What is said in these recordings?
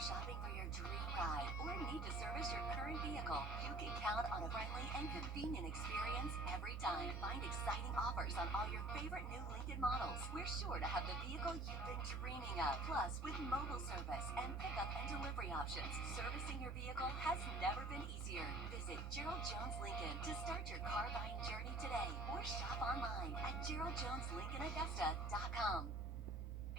you're shopping for your dream ride or need to service your current vehicle, you can count on a friendly and convenient experience every time. Find exciting offers on all your favorite new Lincoln models. We're sure to have the vehicle you've been dreaming of. Plus, with mobile service and pickup and delivery options, servicing your vehicle has never been easier. Visit Gerald Jones Lincoln to start your car buying journey today or shop online at GeraldJonesLincolnAugusta.com.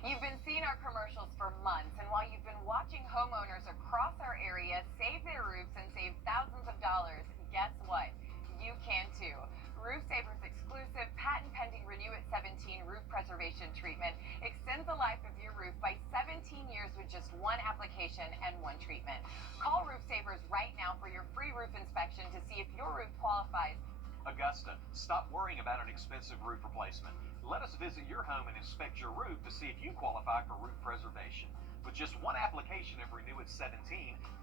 You've been seeing our commercials for months, and while you've been watching homeowners across our area save their roofs and save thousands of dollars, guess what? You can too. Roof Saver's exclusive patent-pending Renew at 17 roof preservation treatment extends the life of your roof by 17 years with just one application and one treatment. Call Roof Savers right now for your free roof inspection to see if your roof qualifies. Augusta, stop worrying about an expensive roof replacement. Let us visit your home and inspect your roof to see if you qualify for roof preservation. With just one application of Renew at 17,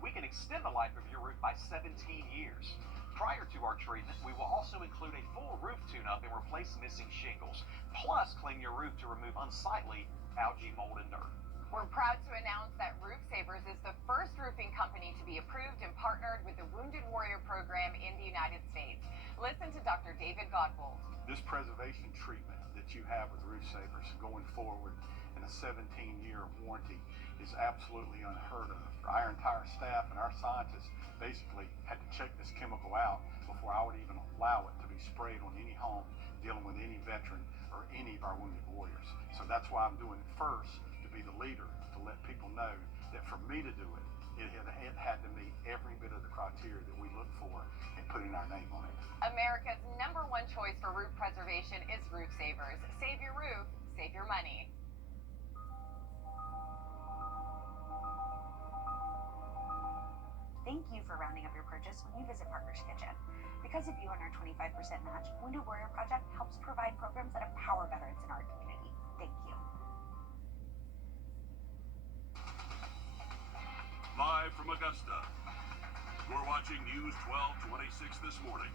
we can extend the life of your roof by 17 years. Prior to our treatment, we will also include a full roof tune-up and replace missing shingles, plus clean your roof to remove unsightly algae, mold, and dirt. We're proud to announce that Roof Savers is the first roofing company to be approved and partnered with the Wounded Warrior Program in the United States. Listen to Dr. David Godbold. This preservation treatment that you have with Roof Savers going forward in a 17-year warranty is absolutely unheard of. Our entire staff and our scientists basically had to check this chemical out before I would even allow it to be sprayed on any home dealing with any veteran or any of our wounded warriors. So that's why I'm doing it first, to be the leader, to let people know that for me to do it, it had to meet every bit of the criteria that we look for in putting our name on it. America's #1 choice for roof preservation is Roof Savers. Save your roof, save your money. Thank you for rounding up your purchase when you visit Parker's Kitchen. Because of you and our 25% match, Wounded Warrior Project helps provide programs that empower veterans in our community. Thank you. Live from Augusta, you're watching News 1226 this morning.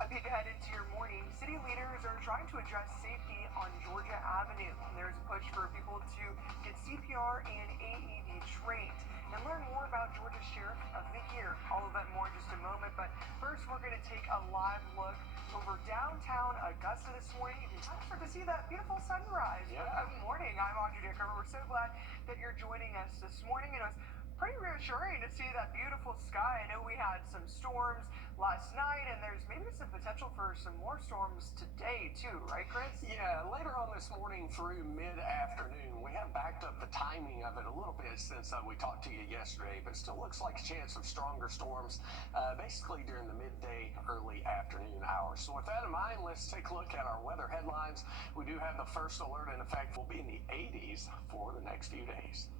A peek ahead into your morning, city leaders are trying to address safety on Georgia Avenue. There's a push for people to get CPR and AED trained and learn more about Georgia's Sheriff of the Year. All of that and more in just a moment, but first we're going to take a live look over downtown Augusta this morning. You can start to see that beautiful sunrise. Yeah. Good morning. I'm Audrey Dicker. We're so glad that you're joining us this morning. And it was pretty reassuring to see that beautiful sky. I know we had some storms last night, and there's maybe some potential for some more storms today too, right, Chris? Yeah, later on this morning through mid-afternoon, we have backed up the timing of it a little bit since we talked to you yesterday, but it still looks like a chance of stronger storms basically during the midday, early afternoon hours. So with that in mind, let's take a look at our weather headlines. We do have the first alert in effect. Will be in the 80s for the next few days.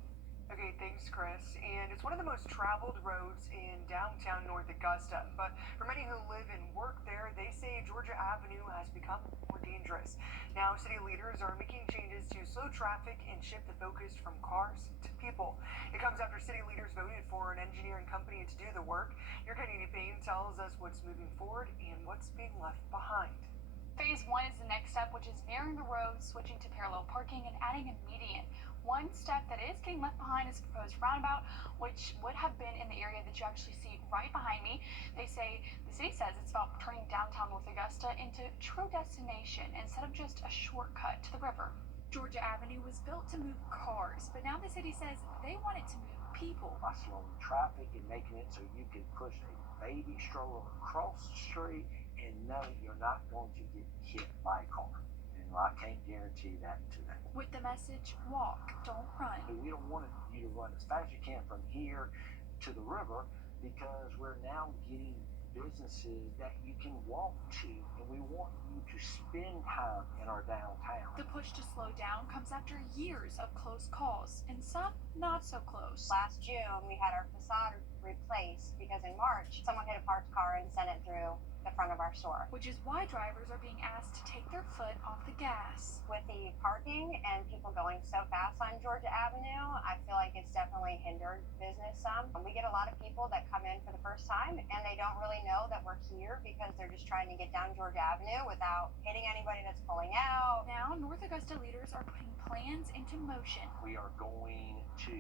Okay, thanks, Chris. And it's one of the most traveled roads in downtown North Augusta. But for many who live and work there, they say Georgia Avenue has become more dangerous. Now, city leaders are making changes to slow traffic and shift the focus from cars to people. It comes after city leaders voted for an engineering company to do the work. Your Kenny Payne tells us what's moving forward and what's being left behind. Phase 1 is the next step, which is narrowing the road, switching to parallel parking, and adding a median. One step that is getting left behind is the proposed roundabout, which would have been in the area that you actually see right behind me. The city says it's about turning downtown North Augusta into a true destination instead of just a shortcut to the river. Georgia Avenue was built to move cars, but now the city says they want it to move people. By slowing traffic and making it so you can push a baby stroller across the street and know you're not going to get hit by a car. And I can't guarantee that today. With the message, walk, don't run. We don't want you to run as fast as you can from here to the river, because we're now getting businesses that you can walk to, and we want you to spend time in our downtown. The push to slow down comes after years of close calls, and some not so close. Last June, we had our facade replaced because in March, someone hit a parked car and sent it through the front of our our store. Which is why drivers are being asked to take their foot off the gas. With the parking and people going so fast on Georgia Avenue, I feel like it's definitely hindered business some. We get a lot of people that come in for the first time and they don't really know that we're here because they're just trying to get down Georgia Avenue without hitting anybody that's pulling out. Now, North Augusta leaders are putting plans into motion. We are going to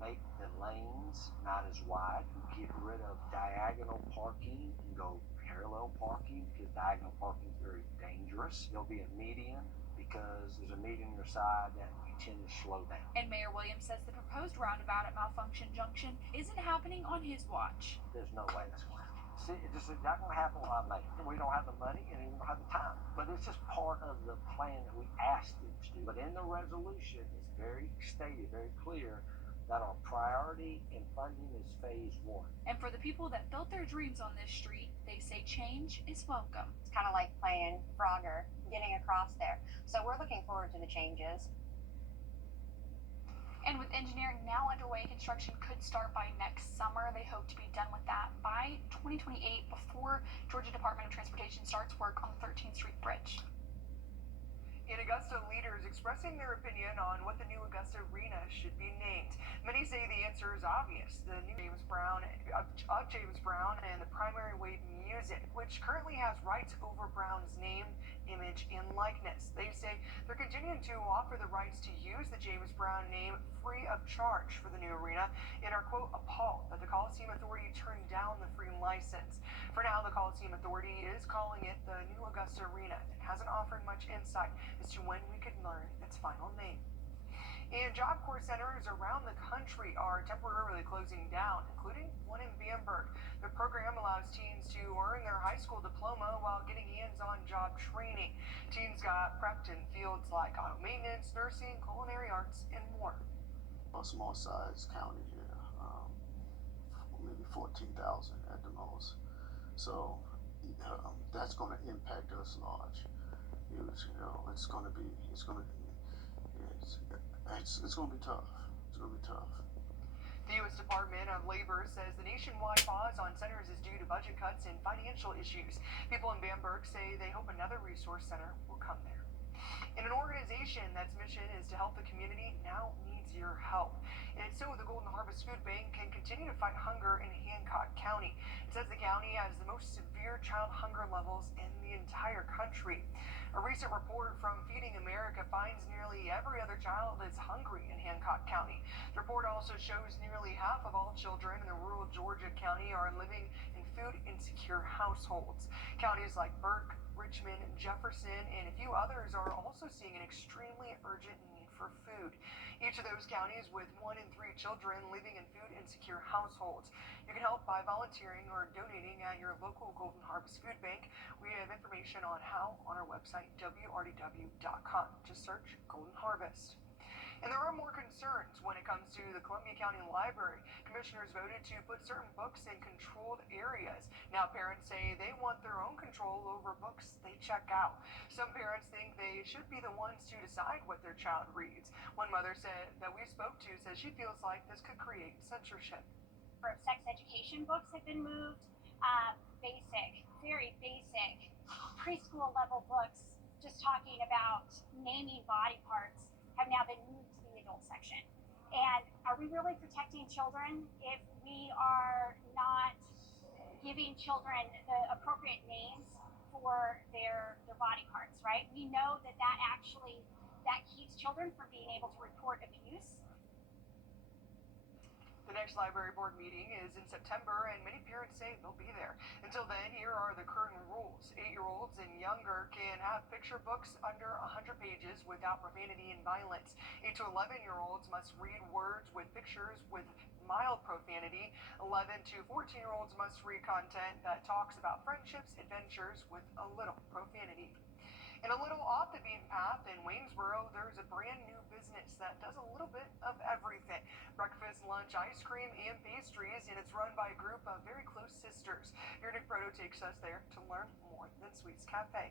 make the lanes not as wide, get rid of diagonal parking and go parallel parking because diagonal parking is very dangerous. There'll be a median because there's a median on your side that you tend to slow down. And Mayor Williams says the proposed roundabout at Malfunction Junction isn't happening on his watch. There's no way that's going to happen. See, it's not going to happen while I make it. We don't have the money and we don't have the time. But it's just part of the plan that we asked them to do. But in the resolution, it's very stated, very clear, that our priority in funding is phase 1. And for the people that built their dreams on this street, they say change is welcome. It's kind of like playing Frogger, getting across there. So we're looking forward to the changes. And with engineering now underway, construction could start by next summer. They hope to be done with that by 2028 before Georgia Department of Transportation starts work on the 13th Street Bridge. In Augusta, leaders expressing their opinion on what the new Augusta Arena should be named. Many say the answer is obvious. The new James Brown and the Primary Wave Music, which currently has rights over Brown's name, image, and likeness. They say they're continuing to offer the rights to use the James Brown name free of charge for the new arena and are, quote, appalled that the Coliseum Authority turned down the free license. For now, the Coliseum Authority is calling it the new Augusta Arena and hasn't offered much insight as to when we could learn its final name. And Job Corps centers around the country are temporarily closing down, including one in Bamberg. The program allows teens to earn their high school diploma while getting hands-on job training. Teens got prepped in fields like auto maintenance, nursing, culinary arts, and more. A small-sized county here, maybe 14,000 at the most. So that's going to impact us large. It's going to be tough. It's going to be tough. The U.S. Department of Labor says the nationwide pause on centers is due to budget cuts and financial issues. People in Bamberg say they hope another resource center will come there. And an organization that's mission is to help the community now needs your help. And so the Golden Harvest Food Bank can continue to fight hunger in Hancock County. It says the county has the most severe child hunger levels in the entire country. A recent report from Feeding America finds nearly every other child is hungry in Hancock County. The report also shows nearly half of all children in the rural Georgia County are living in food insecure households. Counties like Burke, Richmond, Jefferson, and a few others are also seeing an extremely urgent need for food. Each of those counties with 1 in 3 children living in food insecure households. You can help by volunteering or donating at your local Golden Harvest Food Bank. We have information on how on our website, wrdw.com. Just search Golden Harvest. And there are more concerns when it comes to the Columbia County Library. Commissioners voted to put certain books in controlled areas. Now parents say they want their own control over books they check out. Some parents think they should be the ones to decide what their child reads. One mother said that we spoke to says she feels like this could create censorship. Sex education books have been moved. Basic, very basic preschool level books just talking about naming body parts have now been moved to the adult section. And are we really protecting children if we are not giving children the appropriate names for their body parts, right? We know that that keeps children from being able to report abuse. The next library board meeting is in September, and many parents say they'll be there. Until then, here are the current rules. 8-year-olds and younger can have picture books under 100 pages without profanity and violence. 8 to 11-year-olds must read words with pictures with mild profanity. 11 to 14-year-olds must read content that talks about friendships, adventures with a little profanity. And a little off the beaten path in Waynesboro, there's a brand new business that does a little bit of everything. Breakfast, lunch, ice cream, and pastries, and it's run by a group of very close sisters. Your Nick Proto takes us there to learn more than Sweets Cafe.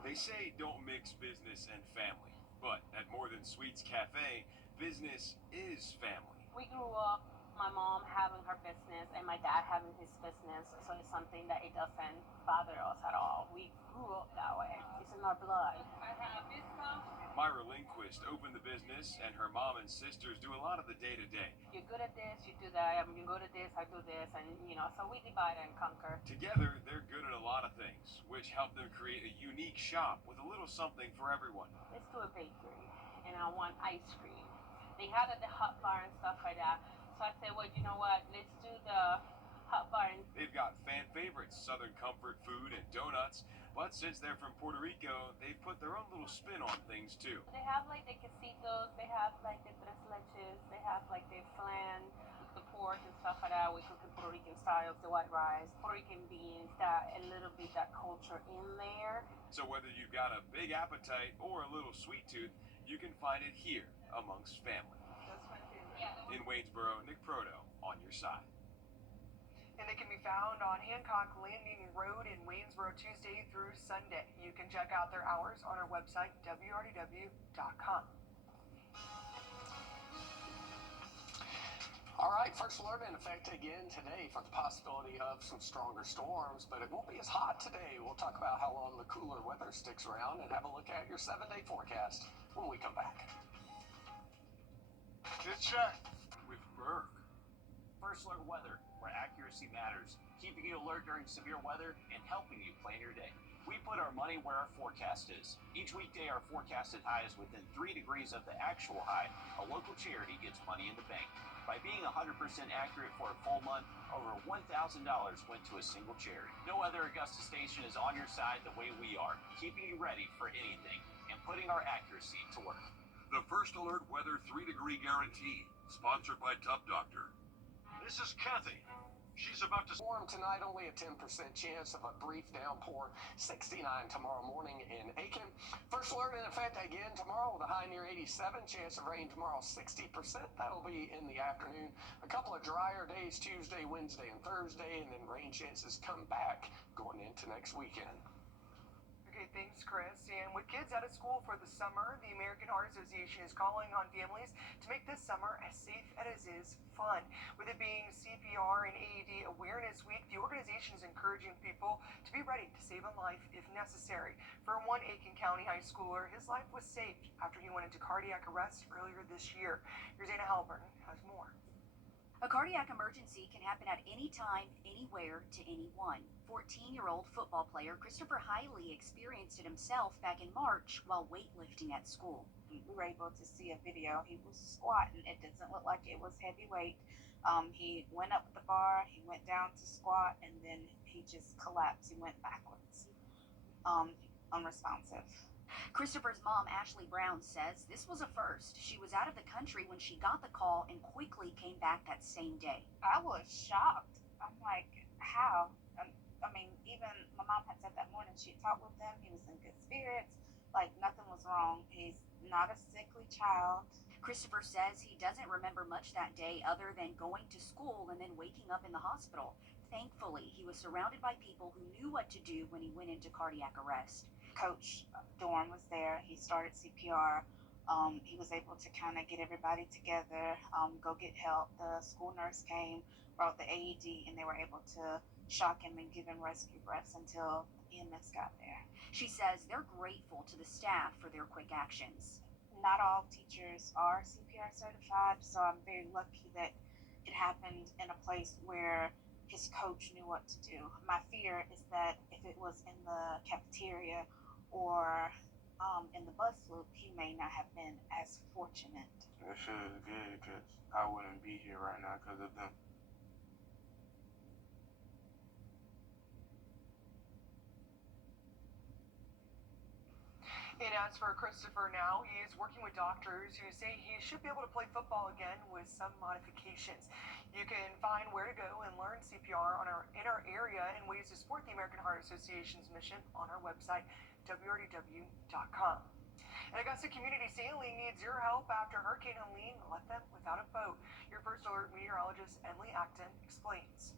They say don't mix business and family, but at More Than Sweets Cafe, business is family. We grew up my mom having her business and my dad having his business, so it's something that it doesn't bother us at all. We grew up that way. It's in our blood. Myra Lindquist opened the business, and her mom and sisters do a lot of the day-to-day. You're good at this, you do that. You're good at this, I do this, and so we divide and conquer. Together, they're good at a lot of things, which help them create a unique shop with a little something for everyone. Let's do a bakery, and I want ice cream. They had at the hot bar and stuff like that. So I said, well, you know what? Let's do the hot bar. They've got fan favorites, Southern comfort food and donuts, but since they're from Puerto Rico, they've put their own little spin on things too. They have like the quesitos, they have like the tres leches, they have like the flan, the pork and stuff like that. We cook it Puerto Rican style, the white rice, Puerto Rican beans, that a little bit that culture in there. So whether you've got a big appetite or a little sweet tooth, you can find it here amongst family. In Waynesboro, Nick Proto on your side. And they can be found on Hancock Landing Road in Waynesboro Tuesday through Sunday. You can check out their hours on our website, Wrdw.com. All right, first alert in effect again today for the possibility of some stronger storms, but it won't be as hot today. We'll talk about how long the cooler weather sticks around and have a look at your 7-day forecast when we come back. Good check. With Berg. First alert weather, where accuracy matters, keeping you alert during severe weather and helping you plan your day. We put our money where our forecast is. Each weekday, our forecasted high is within 3 degrees of the actual high. A local charity gets money in the bank. By being 100% accurate for a full month, over $1,000 went to a single charity. No other Augusta station is on your side the way we are, keeping you ready for anything and putting our accuracy to work. The First Alert Weather 3-degree guarantee, sponsored by Tough Doctor. This is Kathy. She's about to Warm tonight, only a 10% chance of a brief downpour. 69 tomorrow morning in Aiken. First alert in effect again tomorrow with a high near 87. Chance of rain tomorrow 60%. That'll be in the afternoon. A couple of drier days Tuesday, Wednesday, and Thursday, and then rain chances come back going into next weekend. Okay, thanks, Chris. And with kids out of school for the summer, the American Heart Association is calling on families to make this summer as safe as it is fun. With it being CPR and AED Awareness Week, the organization is encouraging people to be ready to save a life if necessary. For one Aiken County high schooler, his life was saved after he went into cardiac arrest earlier this year. Here's Anna Halburton has more. A cardiac emergency can happen at any time, anywhere, to anyone. 14-year-old football player Christopher Hiley experienced it himself back in March while weightlifting at school. We were able to see a video. He was squatting. It doesn't look like it was heavy weight. He went up with the bar, he went down to squat, and then he just collapsed. He went backwards. Unresponsive. Christopher's mom, Ashley Brown, says this was a first. She was out of the country when she got the call and quickly came back that same day. I was shocked. I'm like, how? I mean, even my mom had said that morning she had talked with him. He was in good spirits. Like, nothing was wrong. He's not a sickly child. Christopher says he doesn't remember much that day other than going to school and then waking up in the hospital. Thankfully, he was surrounded by people who knew what to do when he went into cardiac arrest. Coach Dorn was there. He started CPR. He was able to kind of get everybody together, go get help. The school nurse came, brought the AED, and they were able to shock him and give him rescue breaths until EMS got there. She says they're grateful to the staff for their quick actions. Not all teachers are CPR certified, so I'm very lucky that it happened in a place where his coach knew what to do. My fear is that if it was in the cafeteria or in the bus loop, he may not have been as fortunate. It feels good because I wouldn't be here right now because of them. And as for Christopher now, he is working with doctors who say he should be able to play football again with some modifications. You can find where to go and learn CPR in our area and ways to support the American Heart Association's mission on our website, Wrdw.com. And Augusta Community Sailing needs your help after Hurricane Helene left them without a boat. Your First Alert meteorologist, Emily Acton, explains.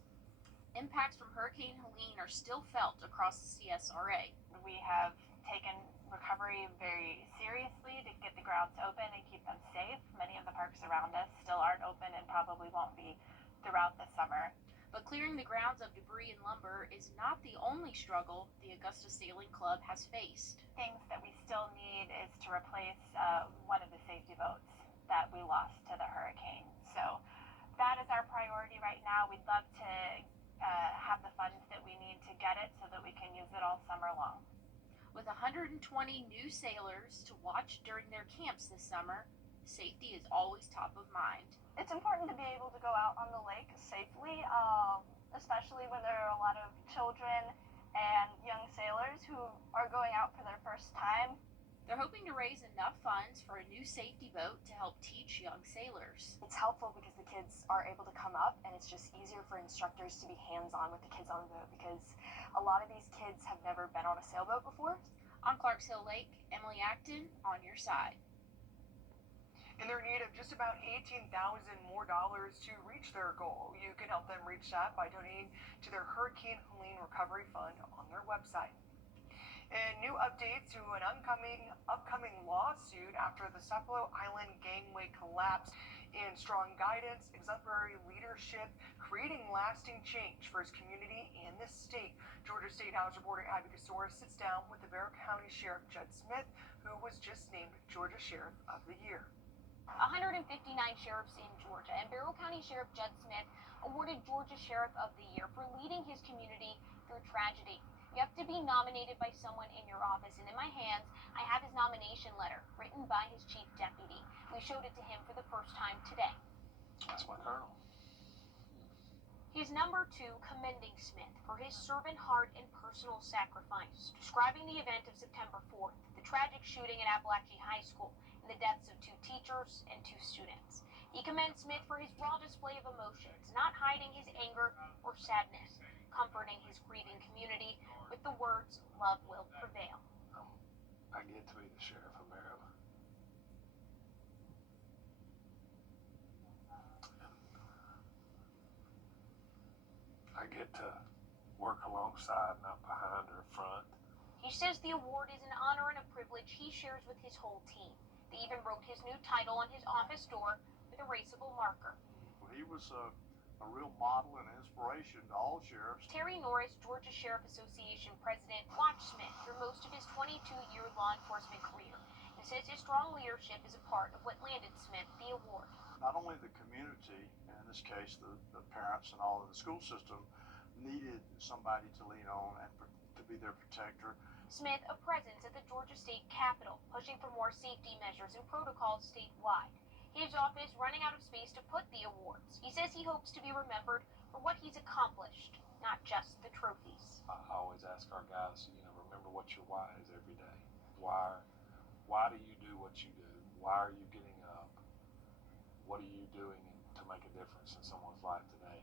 Impacts from Hurricane Helene are still felt across the CSRA. We have taken recovery very seriously to get the grounds open and keep them safe. Many of the parks around us still aren't open and probably won't be throughout the summer. But clearing the grounds of debris and lumber is not the only struggle the Augusta Sailing Club has faced. Things that we still need is to replace one of the safety boats that we lost to the hurricane. So that is our priority right now. We'd love to have the funds that we need to get it so that we can use it all summer long. With 120 new sailors to watch during their camps this summer, safety is always top of mind. It's important to be able to go out on the lake safely, especially when there are a lot of children and young sailors who are going out for their first time. They're hoping to raise enough funds for a new safety boat to help teach young sailors. It's helpful because the kids are able to come up, and it's just easier for instructors to be hands-on with the kids on the boat because a lot of these kids have never been on a sailboat before. On Clarks Hill Lake, Emily Acton, on your side. And they're in need of just about $18,000 more to reach their goal. You can help them reach that by donating to their Hurricane Helene Recovery Fund on their website. And new updates to an upcoming lawsuit after the Sapelo Island gangway collapse. In strong guidance, exemplary leadership, creating lasting change for his community and the state. Georgia State House reporter Abby Casoris sits down with the Barrow County Sheriff Judd Smith, who was just named Georgia Sheriff of the Year. 159 sheriffs in Georgia, and Barrow County Sheriff Judd Smith awarded Georgia Sheriff of the Year for leading his community through tragedy. You have to be nominated by someone in your office, and in my hands, I have his nomination letter written by his chief deputy. We showed it to him for the first time today. That's my colonel. He's number 2 commending Smith for his servant heart and personal sacrifice, describing the event of September 4th, the tragic shooting at Appalachia High School, and the deaths of 2 teachers and 2 students. He commends Smith for his raw display of emotions, not hiding his anger or sadness, comforting his grieving community with the words, "Love will prevail." I get to be the sheriff of Barrow. I get to work alongside, not behind or front. He says the award is an honor and a privilege he shares with his whole team. They even wrote his new title on his office door with a erasable marker. He was a real model and inspiration to all sheriffs. Terry Norris, Georgia Sheriff Association president, watched Smith through most of his 22-year law enforcement career and says his strong leadership is a part of what landed Smith the award. Not only the community, in this case the parents and all of the school system, needed somebody to lean on and to be their protector. Smith, a presence at the Georgia State Capitol, pushing for more safety measures and protocols statewide. His office running out of space to put the awards. He says he hopes to be remembered for what he's accomplished, not just the trophies. I always ask our guys, remember what your why is every day. Why do you do what you do? Why are you getting up? What are you doing to make a difference in someone's life today?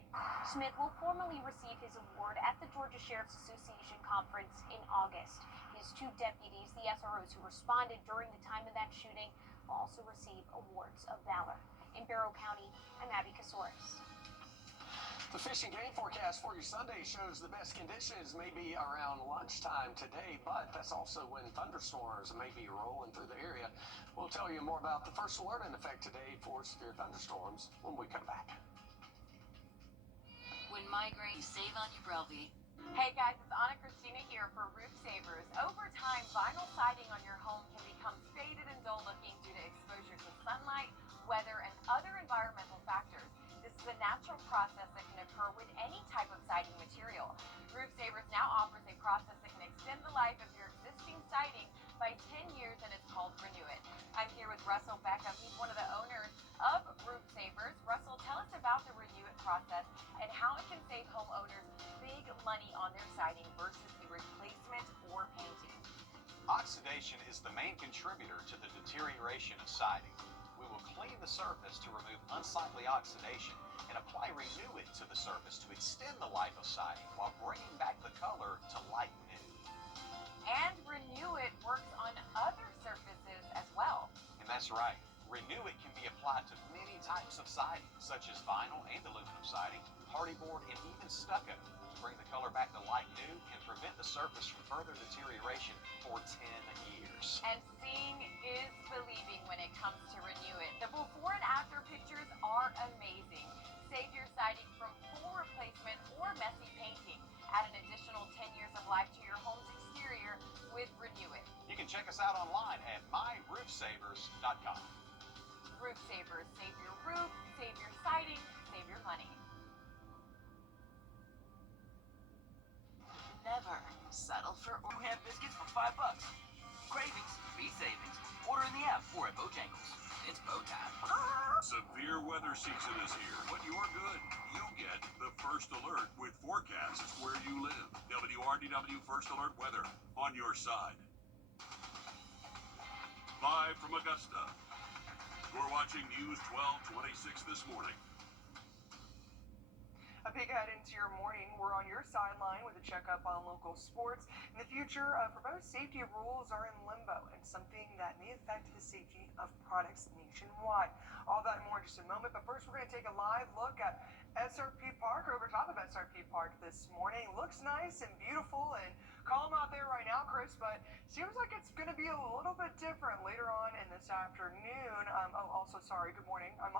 Smith will formally receive his award at the Georgia Sheriff's Association Conference in August. His 2 deputies, the SROs who responded during the time of that shooting, will also receive awards of valor. In Barrow County, I'm Abby Casoris. The Fish and Game forecast for your Sunday shows the best conditions may be around lunchtime today, but that's also when thunderstorms may be rolling through the area. We'll tell you more about the first alert in effect today for severe thunderstorms when we come back. When migraines save on Wrdw. Hey guys, it's Anna Christina here for Roof Savers. Over time, vinyl siding on your home can become faded and dull looking due to exposure to sunlight, weather, and other environmental factors. This is a natural process that can occur with any type of siding material. Roof Savers now offers a process that can extend the life of your existing siding by 10 years, and it's called Renew It. I'm here with Russell Beckham. He's one of the owners of Roof Savers. Russell, tell us about the Renew It process and how it can save homeowners big money on their siding versus the replacement or painting. Oxidation is the main contributor to the deterioration of siding. We will clean the surface to remove unsightly oxidation and apply Renew It to the surface to extend the life of siding while bringing back the color to light new. And Renew It works on other surfaces as well. And that's right. Renew It can be applied to many types of siding, such as vinyl and aluminum siding, hardy board, and even stucco to bring the color back to light new can prevent the surface from further deterioration for 10 years. And seeing is believing when it comes to Renew It. The before and after pictures are amazing. Save your siding from full replacement or messy painting. Add an additional 10 years of life to your home's exterior with Renew It. You can check us out online at myroofsavers.com. Roof Savers. Save your roof, save your siding, save your money. Never settle for ham biscuits for $5. Cravings, be savings. Order in the app or at Bojangles. It's bow time. Severe weather season is here. When you're good, you get the First Alert with forecasts where you live. WRDW First Alert weather on your side. Live from Augusta. You're watching News 1226 this morning. A peek ahead into your morning, we're on your sideline with a checkup on local sports. In the future, proposed safety rules are in limbo and something that may affect the safety of products nationwide. All that and more in just a moment, but first we're going to take a live look at SRP Park, over top of SRP Park this morning. Looks nice and beautiful and calm out there right now, Chris, but seems like it's going to be a little bit different later on in this afternoon. Also, sorry, good morning. I'm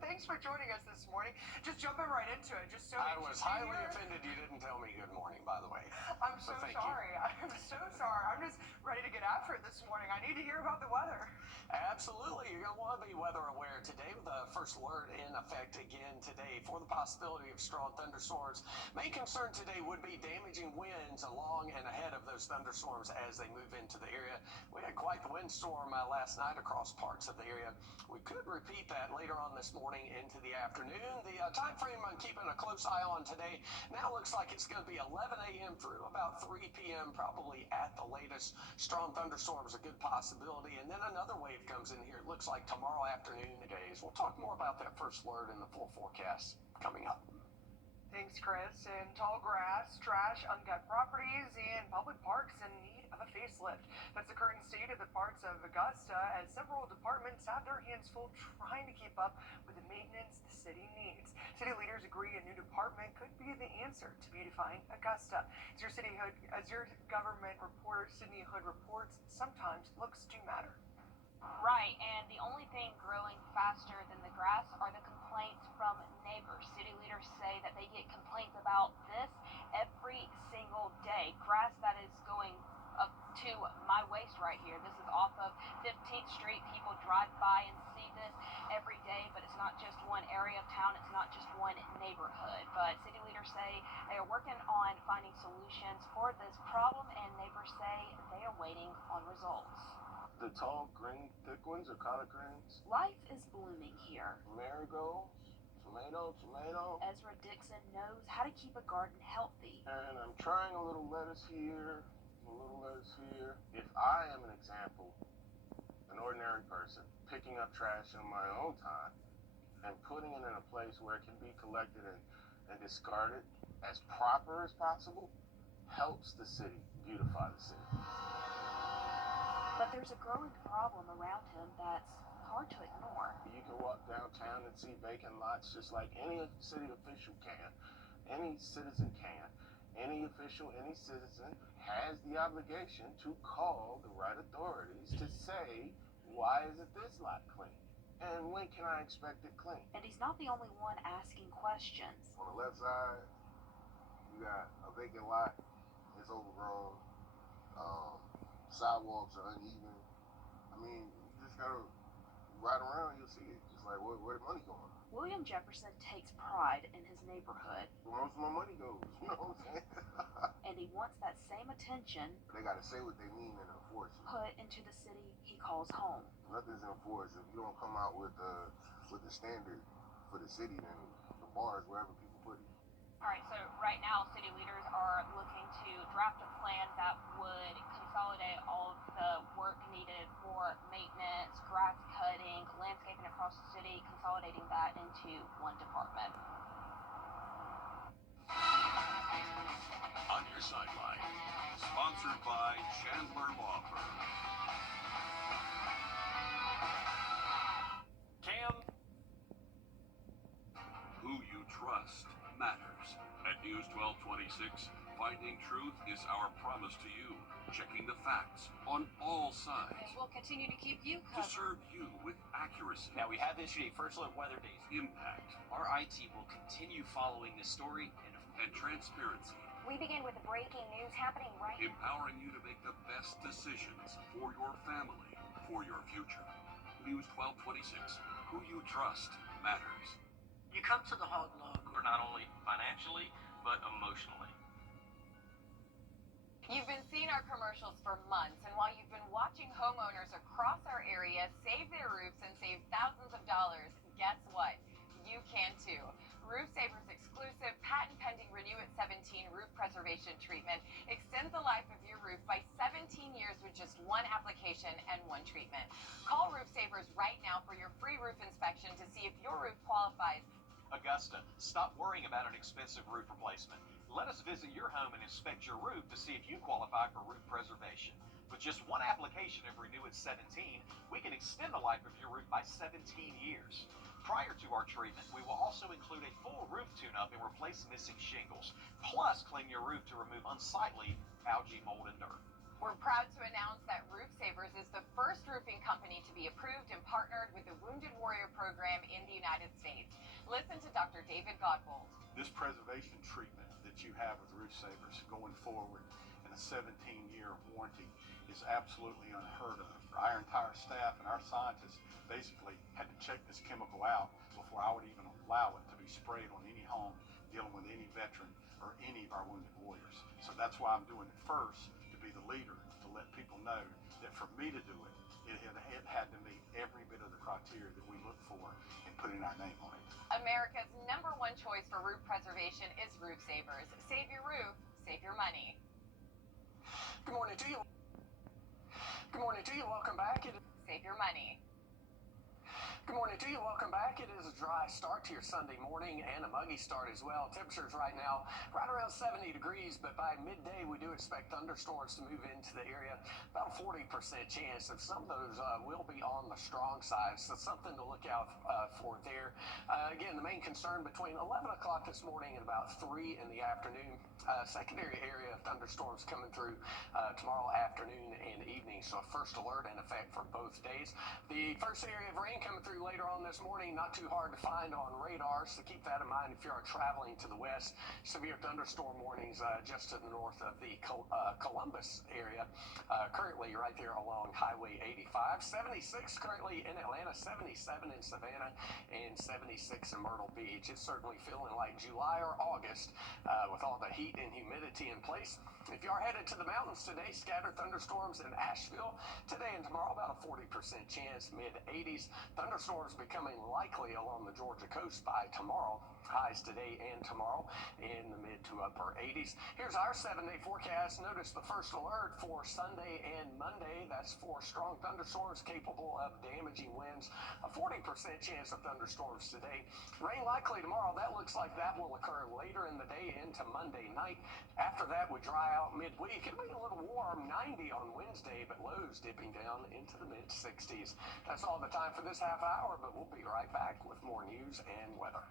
Thanks for joining us this morning. Just jumping right into it. Just so I was highly offended you didn't tell me good morning, by the way. I'm so sorry. I'm so sorry. I'm just ready to get after it this morning. I need to hear about the weather. Absolutely. You're going to want to be weather aware today with the first alert in effect again today for the possibility of strong thunderstorms. Main concern today would be damaging winds along and ahead of those thunderstorms as they move into the area. We had quite the windstorm last night across parts of the area. We could repeat that later on this morning into the afternoon. The time frame I'm keeping a close eye on today now looks like it's going to be 11 a.m. through about 3 p.m. probably at the latest. Strong thunderstorms a good possibility, and then another wave comes in here. It looks like tomorrow afternoon days. We'll talk more about that first alert in the full forecast coming up. Thanks, Chris. And tall grass, trash, unkept properties, and public parks in need of a facelift. That's the current state of the parts of Augusta, as several departments have their hands full trying to keep up with the maintenance the city needs. City leaders agree a new department could be the answer to beautifying Augusta. As your government reporter, Sydney Hood reports, sometimes looks do matter. Right, and the only thing growing faster than the grass are the complaints from neighbors. City leaders say that they get complaints about this every single day. Grass that is going up to my waist right here. This is off of 15th Street. People drive by and see this every day, but it's not just one area of town. It's not just one neighborhood. But city leaders say they are working on finding solutions for this problem, and neighbors say they are waiting on results. The tall, green, thick ones are collard greens. Life is blooming here. Marigolds, tomato. Ezra Dixon knows how to keep a garden healthy. And I'm trying a little lettuce here, a little lettuce here. If I am an example, an ordinary person, picking up trash in my own time and putting it in a place where it can be collected and discarded as proper as possible, helps the city, beautify the city. But there's a growing problem around him that's hard to ignore. You can walk downtown and see vacant lots just like any city official can, any citizen can. Any official, any citizen has the obligation to call the right authorities to say, why isn't this lot clean? And when can I expect it clean? And he's not the only one asking questions. On the left side, you got a vacant lot. It's overgrown. Sidewalks are uneven. I mean, you just gotta ride around, you'll see it. It's like, where the money going? William Jefferson takes pride in his neighborhood. Where most of my money goes, you know what I'm saying? And he wants that same attention. They gotta say what they mean and enforce it. Put into the city he calls home. Nothing's enforced. If you don't come out with the standard for the city, then the bar is wherever people put it. All right, so right now city leaders are looking to draft a plan that would consolidate all of the work needed for maintenance, grass cutting, landscaping across the city, consolidating that into one department. On your sideline, sponsored by Chandler Law Firm. Cam. Who you trust matters. At News 1226, Finding truth is our promise to you. Checking the facts on all sides. And we'll continue to keep you To covered. serve you with accuracy. Now, we have issued a First Alert Weather Days. Impact. Our IT will continue following this story and transparency. We begin with breaking news happening right now. Empowering you to make the best decisions for your family, for your future. News 1226. Who you trust matters. You come to the hog log for not only financially, but emotionally. You've been seeing our commercials for months, and while you've been watching homeowners across our area save their roofs and save thousands of dollars, guess what? You can too. Roof Saver's exclusive patent-pending Renew at 17 roof preservation treatment extends the life of your roof by 17 years with just one application and one treatment. Call Roof Savers right now for your free roof inspection to see if your roof qualifies. Augusta, stop worrying about an expensive roof replacement. Let us visit your home and inspect your roof to see if you qualify for roof preservation. With just one application of Renew at 17, we can extend the life of your roof by 17 years. Prior to our treatment, we will also include a full roof tune-up and replace missing shingles, plus clean your roof to remove unsightly algae, mold, and dirt. We're proud to announce that Roof Savers is the first roofing company to be approved and partnered with the Wounded Warrior Program in the United States. Listen to Dr. David Godbold. This preservation treatment that you have with Roof Savers going forward in a 17-year warranty is absolutely unheard of. Our entire staff and our scientists basically had to check this chemical out before I would even allow it to be sprayed on any home dealing with any veteran or any of our wounded warriors. So that's why I'm doing it first, to be the leader, to let people know that for me to do it, it had to meet every bit of the criteria that we look for in putting our name on it. America's #1 choice for roof preservation is Roof Savers. Save your roof, save your money. Good morning to you. Good morning to you. Welcome back. Save your money. Good morning to you. Welcome back. It is a dry start to your Sunday morning and a muggy start as well. Temperatures right now right around 70 degrees, but by midday we do expect thunderstorms to move into the area. About a 40% chance of some of those will be on the strong side, so something to look out for there. Again, the main concern between 11 o'clock this morning and about 3 in the afternoon. Secondary area of thunderstorms coming through tomorrow afternoon and evening, so a first alert in effect for both days. The first area of rain coming through later on this morning, not too hard to find on radar, so keep that in mind if you are traveling to the west. Severe thunderstorm warnings just to the north of the Columbus area, currently right there along Highway 85. 76 currently in Atlanta, 77 in Savannah, and 76 in Myrtle Beach. It's certainly feeling like July or August with all the heat and humidity in place. If you are headed to the mountains today, scattered thunderstorms in Asheville today and tomorrow, about a 40% chance, mid-80s. Thunderstorms becoming likely along the Georgia coast by tomorrow. Highs today and tomorrow in the mid to upper 80s. Here's our 7-day forecast. Notice the first alert for Sunday and Monday. That's for strong thunderstorms capable of damaging winds. A 40% chance of thunderstorms today. Rain likely tomorrow. That looks like that will occur later in the day into Monday night. After that, we dry out midweek. It'll be a little warm, 90 on Wednesday, but lows dipping down into the mid-60s. That's all the time for this half hour, but we'll be right back with more news and weather.